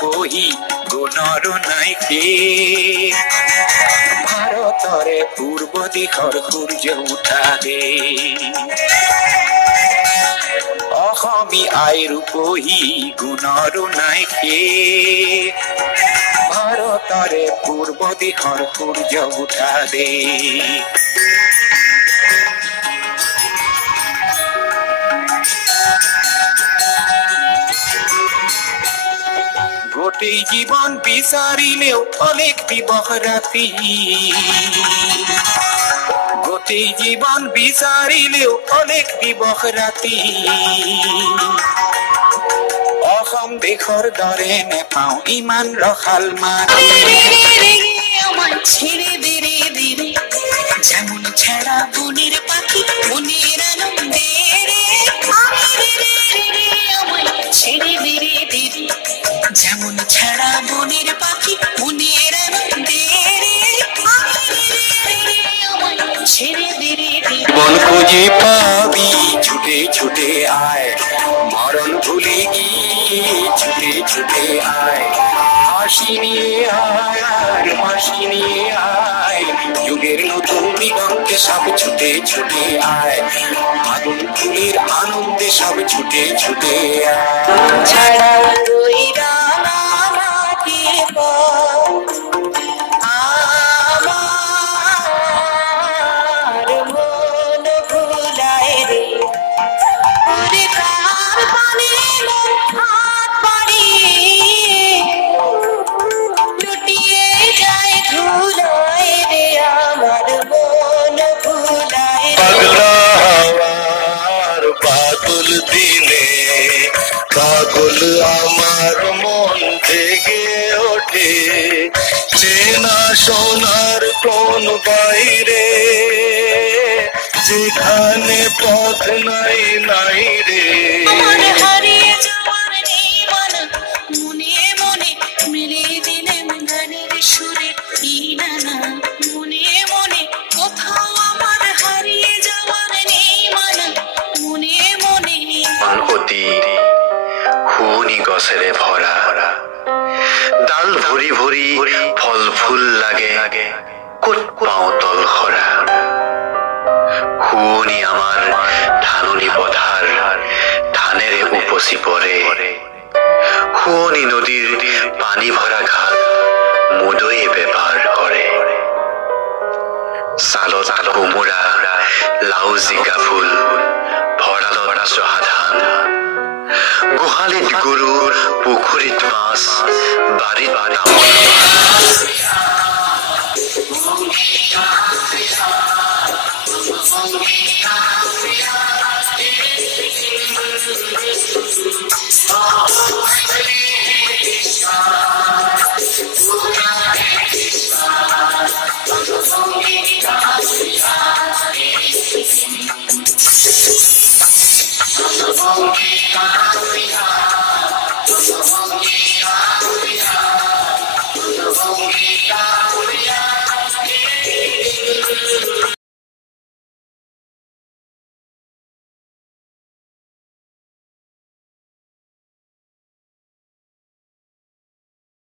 ৰূপহী গুণৰ নাই শেষ ভাৰতৰে পূৰ্ব দিশৰ সূৰ্য উঠা দেশ অসমী আই ৰূপহী গুণৰ নাই শেষ ভাৰতৰে পূৰ্ব দিশৰ সূৰ্য উঠা দেশ গোটেই জীৱন বিচাৰিলেও অলেখ দিবস ৰাতি গোটেই জীৱন বিচাৰিলেও অলেখ দিবস ৰাতি অসম দেশৰ দৰে নেপাওঁ ইমান ৰসাল মাটি ছেড়ে দে রে দিরে যেমন ছেড়া বনের পাখি মনের আনন্দে রে ছেড়ে দে রে দিরে যেমন ছেড়া বনের পাখি মনের আনন্দে রে ছেড়ে দে রে জীবন খুঁজে পাবি ছুটে ছুটে আয় মরণ ভুলে গিয়ে ছুটে ছুটে আয় হাসি নিয়ে আয় আর হাসি নিয়ে আয় যুগের নতুন দিগন্তে সব ছুটে ছুটে আয় আগুন ফুলের আনন্দে সব ছুটে ছুটে আয় ছাড়া রইরা পাগল আমার মন থেকে ওঠে চেনা সোনার কোন বাইরে যেখানে পথ নাই নাই রে হারিয়ে যাওয়ার নেই মনে মনে মেরে দিলেন গানের সুরে ইনানা মনে মনে কোথাও আমার হারিয়ে যাওয়ার নেই মনে মনে অতি শুনি গছেৰে ভৰা ডাল ভৰি ভৰি ফল ফুল লাগে ক'ত পাওঁ তল সৰা শুনি আমাৰ ধাননি পথাৰ ধানেৰে উপচি পৰে শুনি নদীৰ পানী ভৰা ঘাট মুদৈয়ে বেপাৰ কৰে চালত কোমোৰা লাও জিকা ফুল ভঁৰালত জহা ধান গোহালিত গৰু পুখুৰীত মাছ বাৰীত তামোল